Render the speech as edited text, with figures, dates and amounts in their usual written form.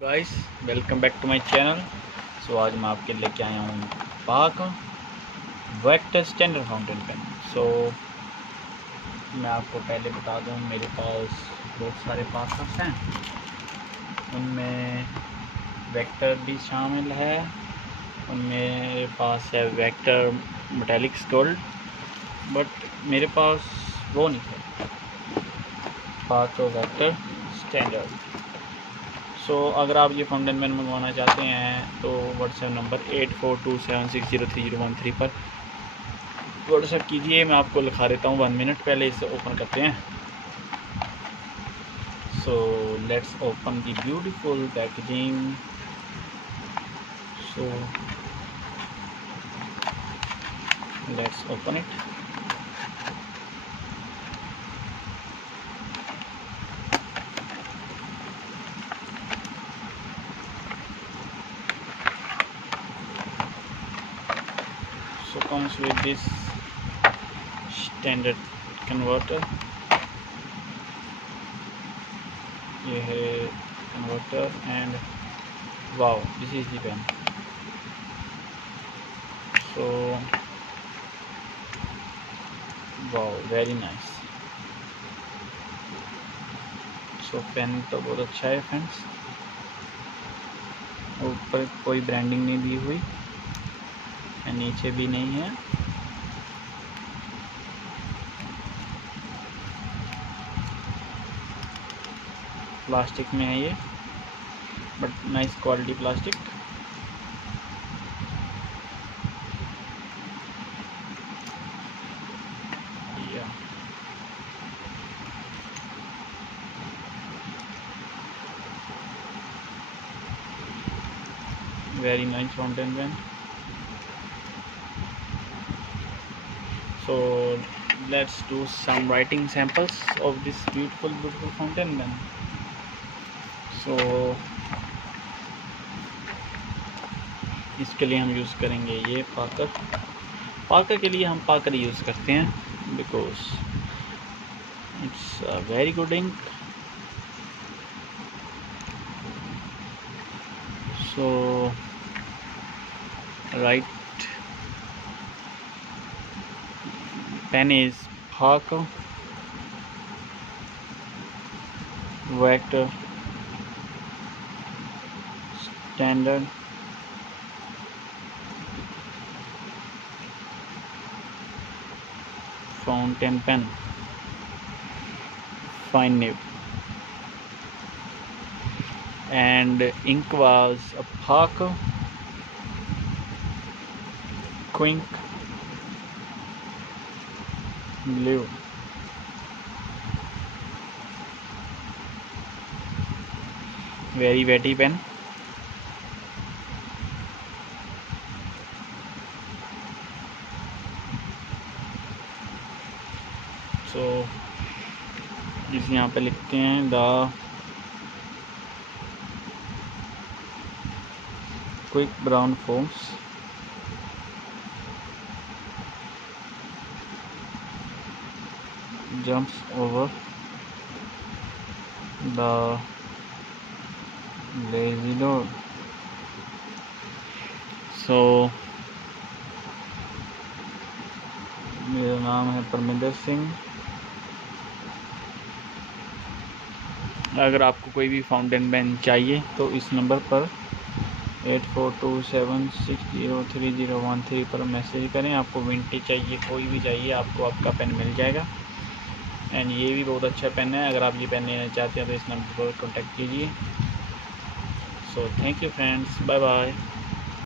Guys, welcome back to my channel. So आज मैं आपके लेके आया हूँ Parker Vector Standard fountain pen. So मैं आपको पहले बता दूँ, मेरे पास बहुत सारे पाकर्स हैं, उनमें वेक्टर भी शामिल है। उनमें मेरे पास है वेक्टर मेटालिक्स गोल्ड, बट मेरे पास वो नहीं है, पाक वेक्टर स्टैंडर्ड। सो अगर आप ये फाउंटेन पेन मंगवाना चाहते हैं तो व्हाट्सएप नंबर 8427603013 पर व्हाट्सएप कीजिए। मैं आपको लिखा देता हूँ 1 मिनट। पहले इसे ओपन करते हैं। So let's open the beautiful packaging. So let's open it. So comes with this standard converter। ये है converter and wow, this is the pen. So wow, very nice. So pen तो बहुत अच्छा है फ्रेंड्स। ऊपर कोई ब्रांडिंग नहीं दी हुई, नीचे भी नहीं है। प्लास्टिक में है ये, बट नाइस क्वालिटी प्लास्टिक। या very nice fountain pen. So let's do some writing samples of this beautiful fountain pen। So इसके लिए हम यूज़ करेंगे ये पाकर के लिए हम पाकर यूज़ करते हैं, because it's a very good ink. So right pen is Parker Vector Standard Fountain Pen, fine nib, and ink was a Parker Quink Blue। Very wetty pen। सो जिस यहाँ पे लिखते हैं the quick brown foams jumps over the lazy load। सो मेरा नाम है परमिंदर सिंह। अगर आपको कोई भी फाउंटेन पेन चाहिए तो इस नंबर पर 8427603013 पर मैसेज करें। आपको विंटेज चाहिए, कोई भी चाहिए, आपको आपका पेन मिल जाएगा। एंड ये भी बहुत अच्छा पेन है। अगर आप ये पेन लेना चाहते हैं तो इस नंबर पर कॉन्टैक्ट कीजिए। So thank you friends, bye bye.